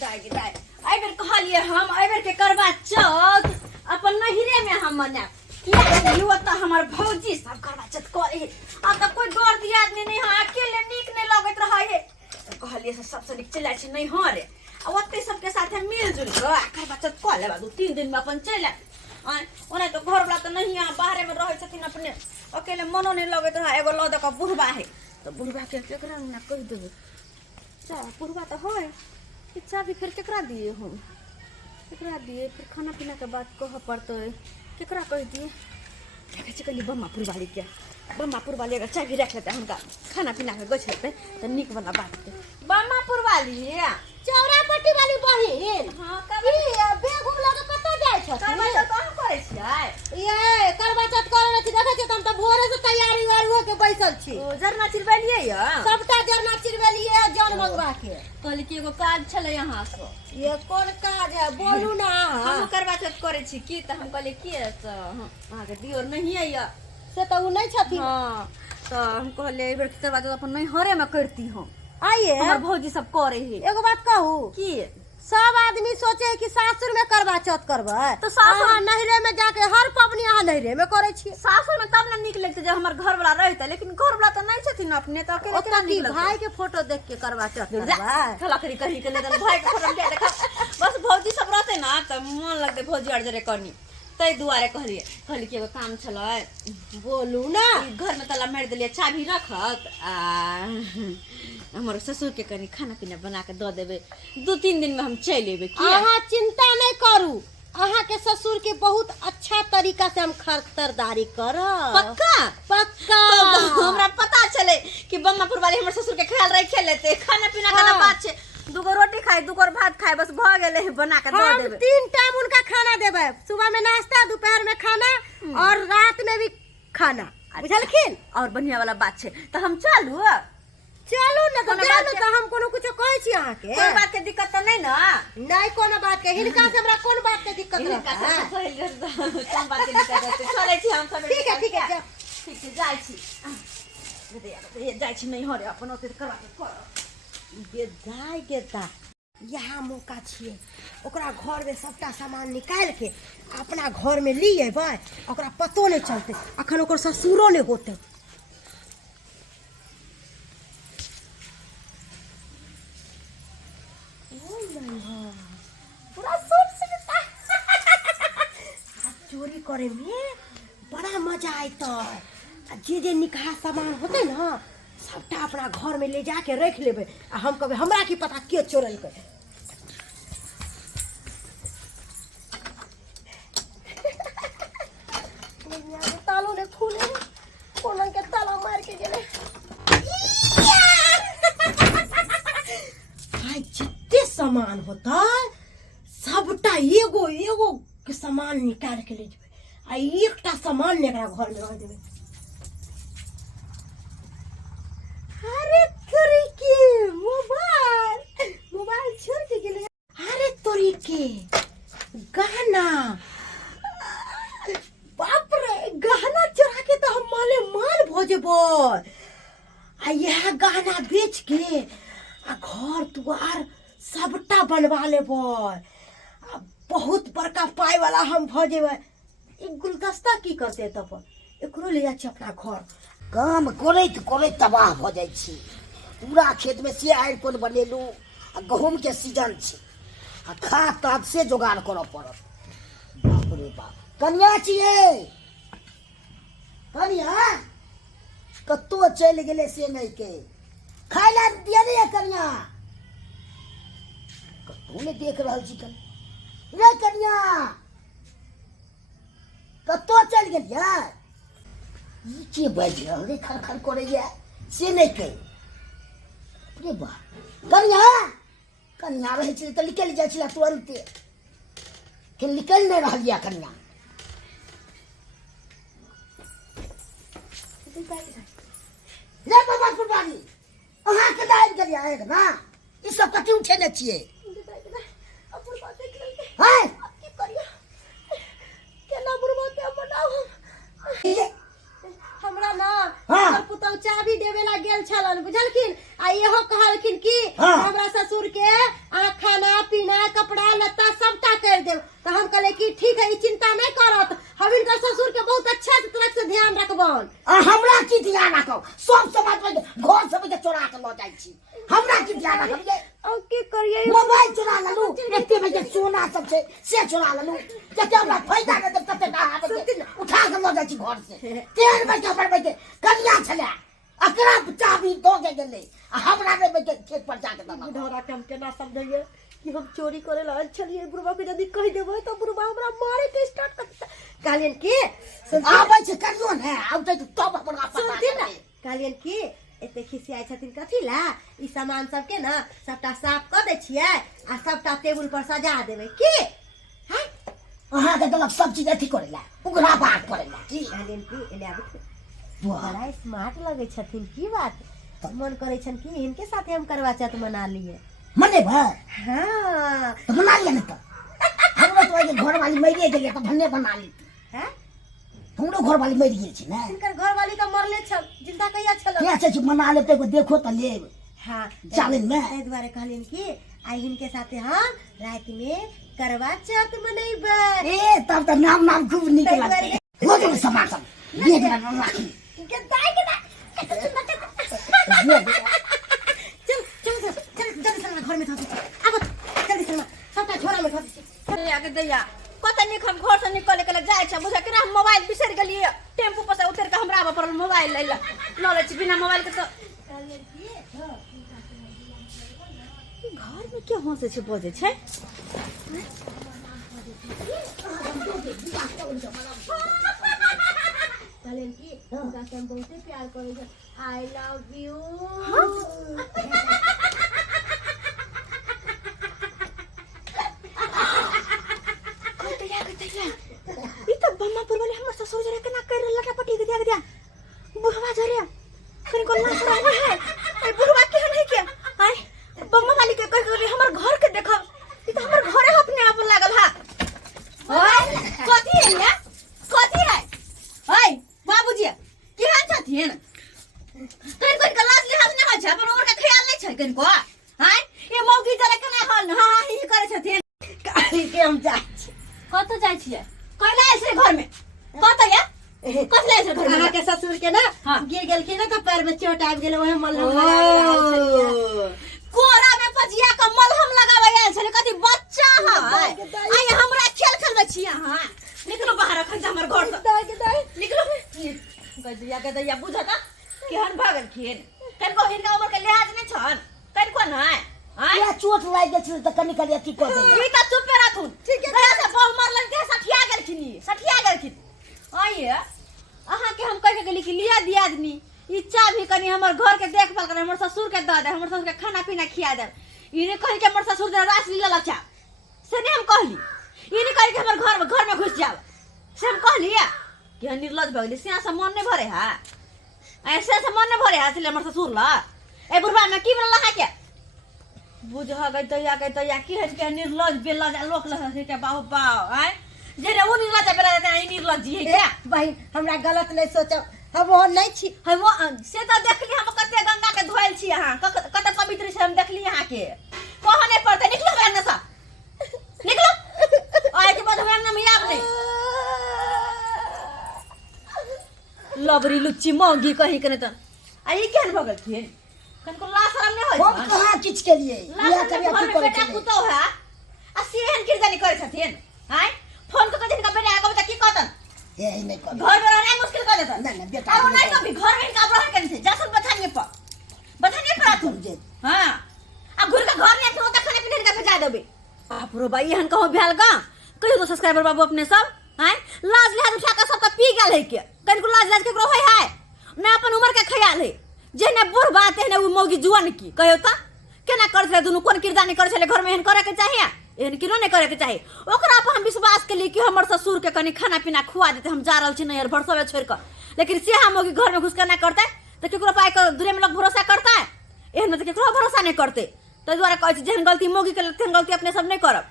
गिदाई गिदाई एबर कहलिए हम एबर के करवा चौथ अपन नहिरे में हम मना किया युवा त हमर भौजी सब करवा चौथ करे आ त कोई डर दिया आदमी नहीं हां अकेले नीक नहीं लगत रहा है कहलिए से सबसे निक चला छी नहीं हां रे आ ओते सबके साथे मिलजुल के करवा चौथ क लेबा 2-3 दिन में अपन चला ओने तो घर वाला तो नहीं यहाँ बाहर में रहे छथिन अपने अकेले मनो नहीं लगत रहा एगो लद का बुढ़वा है तो बुढ़वा के केकरा ना कह देबे चा बुढ़वा तो है कि चाबी फिर केकरा दिए हम केकरा दिए फिर खाना पीना के बात कह पड़तो केकरा कह दिए देखे छी कनी बम्मापुर वाली के बम्मापुर वाली अगर चाबी रख लेते हमका खाना पीना के गछ लेते तो निक वाला बात है बम्मापुर वाली चौरापट्टी वाली बहिन हां कभी बेगुम लगे कत जाय छ करवा चौथ हम करे छियै ये करवा चौथ करे छी देखे छी हम त भोरे से तैयारी हो के बैसल छी ओ जरना चिरबेलिए य सबटा जरना चिरबेलिए जान मंगवा के कहली कि एगो काज छले यहाँ से ये कौन काज है बोलू ना हम करवा चौथ करे छी की त हम कहले की त अहाँ के दियोर नहीं है या से तो उ नहीं छथि हां तो हम कहले एबर करवा चौथ अपन नहीं हरे में करती हम आइए हमर भौजी सब करे है एगो बात कहू की सब आदमी सोचे कि सासुर में करवा चौथ करबै तो सासुर नहरे में जाके हर पबनी अहाँ नहरे में करे छी सासुर में तब ना निक लगते जब हमर घर वाला रहते लेकिन घर वाला तो नहीं छथिन अपने तो अकेले ओतना की भाई के फोटो देख के करवा चौथ करबै खलाखरी कही के ले भाई के फोटो के देखा बस भौजी सब रहते ना त मन लगते भौजी अड़ जरे करनी तै दुआरे कहली कि एगो काम छलै बोलू ना घर में ताला मार देलिए चाबी रखत आ हमर ससुर के कनी खाना पीना बना के द देबे 2-3 दिन में हम चल एबे की अहाँ चिंता नहीं करू अहाँ के ससुर के बहुत अच्छा तरीका से हम खतरदारी करब पक्का पक्का तो हमरा पता चले कि बम्मापुर वाले हमर ससुर के ख्याल रखे लेते खाना पीना का बात छे दूगो रोटी खाए दूगो भात खाए बस भ गेले बना के द देबे 3 टाइम उनका खाना देबे सुबह में नाश्ता दोपहर में खाना और रात में भी खाना बुझलखिन और बढ़िया वाला बात छे तो हम चलू चलू ना तो चलू तो हम कोनो कुछ कहै छी अहाँ के कोई बात के दिक्कत तो नहीं ना नहीं कोनो बात के हिनका से हमरा कोन बात के दिक्कत इनका है से पहले कम बात के दिक्कत है चले छी हम सब ठीक है ठीक है जाय छी ये जाय छी नहीं हरे अपन ओते करवा के कर गेदाई गेदा यहाँ मौका छिए ओकरा घर में सबटा सामान निकाल के अपना घर में ली अबै ओकरा पतो नहीं चलते अखन ओकर ससुरो नहीं होते पूरा सूट सिलता चोरी करे में बड़ा मजा आयत जे निकाह सामान होते ना सबटा अपना घर में ले जाके रख लेबे आ हम कहबे हमरा की पता के चोरलकै तालो ने खुले कोन के ताला मार के गेले भाई जितने सामान होता सबटा एगो एगो के सामान निकाल के ले जेबे आ एकटा सामान एकरा घर में रह देबे अरे तोरी के मोबाइल छोड़ के गेले अरे तोरी के गहना बाप रे गहना चुरा के तो हम माले माल भोजबो आ यह गहना बेच के आ घर दुआर सबटा बनवा लेबो बहुत बड़का पाई वाला हम भोजेबे एक गुलदस्ता की करते तब एकरो ले जा अपना घर काम करैत करैत तबाह भ जाइ छी पूरा खेत में से आरि कोन बनेलू आ गहूम के सीजन छै आ खा तब से जोगाड़ करऽ पड़त बाप रे बाप कन्या छियै कन्या कत्तो चलि गेलै से नहीं के खाय ला दिया रे कन्या कत्तो ने देख रहल छी रे कन्या कत्तो चलि गेलियै के बाजि रहल रे खर करैया से नहीं कही रे बा कन्या कन्या रहे छलै तऽ निकलि जाइ छलै तुरंते फिर निकलि नहीं रहल यऽ कन्या रे बाबा फुलवानी अहाँ के दाइ गेलियै आएग ना ई सब कथी उठेने छियै हैं की करिया केना बुढ़वा के बनाऊ हमरा ना हमर पुतौ चाबी देवेला गेल छलन बुझलखिन आ इहो कहलखिन कि हमरा ससुर के आ खाना पी कपड़ा लत्ता सबटा कर दे। तो हम कहले कि ठीक है, चिंता नहीं करत, हम इनका ससुर के बहुत अच्छा से तरह से ध्यान रखबन। और हमरा की ध्यान रखो, सब समाज में घर सब के चोरा के ल जाई छी, हमरा की ध्यान रखो। अब की करिए, मोबाइल चुरा ललू, एते में जे सोना सब से चुरा ललू, जते हमरा फायदा न दे तते ना उठा के ल जाई छी घर से। 13 बजे हमर बजे कन्या छले, अकरा चाबी दो के गेले, हमरा ने बजे खेत पर जाके दमा। ढोरा के हम केना समझिए कि हम चोरी करे ला चलिए, बुढ़वा के यदि कह देबे तो बुढ़वा हमरा मारे के स्टार्ट कर कहलियन कि आबै छै करियो ने, आब त तब हमरा पता सुनथिन ना, चले। कहलियन कि एते खिसियाई छथिन कथी ला, ई सामान सबके ना सबटा साफ कर दै छियै आ सबटा टेबुल पर सजा देबै की। हैं अहाँ के दलक सब चीज अथी करेला, उगरा बात करेला की। कहलियन कि एले आबै वाह, बड़ा स्मार्ट लगे छथिन, की बात मन करे छन कि इनके साथे हम करवा चौथ मना लिए। मने भाई हाँ तो बना लिया ना, तो हमरो तो ये घर वाली मरिए गेलिए तो भन्ने बना ली। हैं हमरो घर वाली मरि गेल छै ना, इनकर घर वाली तो मरले छल, जिंदा कहिया छल। क्या छै मना लेते को देखो तो लेब। हाँ चालन में ताहि दुआरे कहलिन कि आई इनके साथे हम रात में करवा चौथ मनेबै। ए तब तो नाम नाम खूब निक लागते। हो जो सामान सब बेच में राखी, गदाई गदा कत सुंदर चल चल चल जल्दी चल घर में था, अब जल्दी चल सबटा झोरा में था। दैया के दैया पता नहीं हम घर से निकले के जाय छ, बुझा कि ना हम मोबाइल बिसर गेलिए, टेम्पू पर से उतर के हमरा पर मोबाइल ले ले छी, बिना मोबाइल के तो घर में क्या हंसे छै बजे छै। कहलिन कि उनका से हम बहुते प्यार करे छै, आई लव यू। ई त बम्मा पर वाले हमर ससुर जरे केना कर लटा पटी के दिया बुढ़वा जरे कनी को लाश रहा है। ए बुढ़वा के नहीं के आई बम्मा वाली के कर के हमर घर के देखब, ई त हमर घरे अपने आप लागल हा। ओए कथी है या कथी है, ओए बाबूजी केहन छथिन, कन कन के लाश लिहाज नहीं होइ छै, अपन उम्र के ख्याल नहीं छै कन को। हाय ए मौगी जरे केना हल हां ही करे छथिन। कहली कि हम जा कत जाय छियै, कहला ऐसे घर में कत या कत ले ऐसे घर में। अहाँ के ससुर के ना हाँ। गिर गेलखिन ना तो पैर में चोट आबि गेल, ओहे मलहम लगा कोरा में पजिया के मलहम लगावे आयल छले, कथी बच्चा है आइ हमरा खेल खेलबे छी अहाँ। निकलो बाहर अखन हमर घर से निकलो गदिया गदिया बुझता केहन भागल खिन कन को हिनका उम्र के लिहाज नहीं छन कन को नहीं। हां या चोट लाग गेल छै त कनी कनी अथी कर दे। ई त चुप रहथुन, ठीक है गया से बॉल मारलन के सठिया गेलखिन। आइए अहाँ के हम कह के गेली कि लिया दिया आदमी ई चाबी कनी हमर घर के देखभाल करे, हमर ससुर के द दे, हमर ससुर के खाना पीना खिया दे। ई ने कहि के हमर ससुर दे रास लीला लचा से ने हम कहली, ई ने कहि के हमर घर में घुस जाओ से हम कहली कि निर्लज भगली से से मन नहीं भरे है, ऐसे से मन नहीं भरे है, इसलिए हमर ससुर ला ए बुढ़वा में की बोला है के बुझा गई दैया की है के निर्लज बेलज लोक लह के बाहु बाव आय जेरे वो निर्लज बेला देते आई निर्लज जी है क्या भाई हमरा गलत नहीं सोचो, हम वो नहीं छी। हम से तो देखली हम कते गंगा के धोइल छी अहां कते पवित्र से हम देखली अहां के कहां नहीं पड़ते। निकलो बहन सा निकलो आय के बाद हम ना मिलाब नहीं लबरी लुच्ची मोंगी कहीं कने त आई केन भगल थी कन को ला शरम नहीं होय हम कहां किछ के लिए या कभी घर अथी में करे बेटा छै। कुतो है आ सेहन किरदानी करे छथिन। हाय फोन को जिनका बेटा आगो त की कहतन ए नहीं कर घर में रहना मुश्किल कर देता नहीं, नहीं, बेटा, और नहीं नहीं तो भी घर में इनका रह के नहीं जैसन बताने पर तुम जे हां आ घर का घर नहीं तो खाने पीने का भेजा देबे। बाप रो भाई हन कहो भ्याल का कहियो तो सब्सक्राइबर बाबू अपने सब हाय लाज लिहाज उठा के सब त पी गेल है के कन को लाज केकरो होय है ना अपन उम्र के ख्याल है जेने बूढ़ बात है ने उ मौगी जुआन की कहियो त केना करथले दुनु कोन किरदानी करे छले घर में एहन करे के चाहिए एहन किनो नहीं करे के चाहिए। ओकरा पर हम विश्वास के लिए कि हमर ससुर के कनी खाना पीना खुआ देते हम जा रहल छी नैहर भरसवे छोड़ कर, लेकिन से हम मौगी घर में घुस कर ना करते तो केकरो पाए के दूरे में लोग भरोसा करता है, एहन में तो केकरो भरोसा नहीं करते। तो द्वारा कहै छी जेहन गलती मौगी के तेहन गलती अपने सब नहीं करब।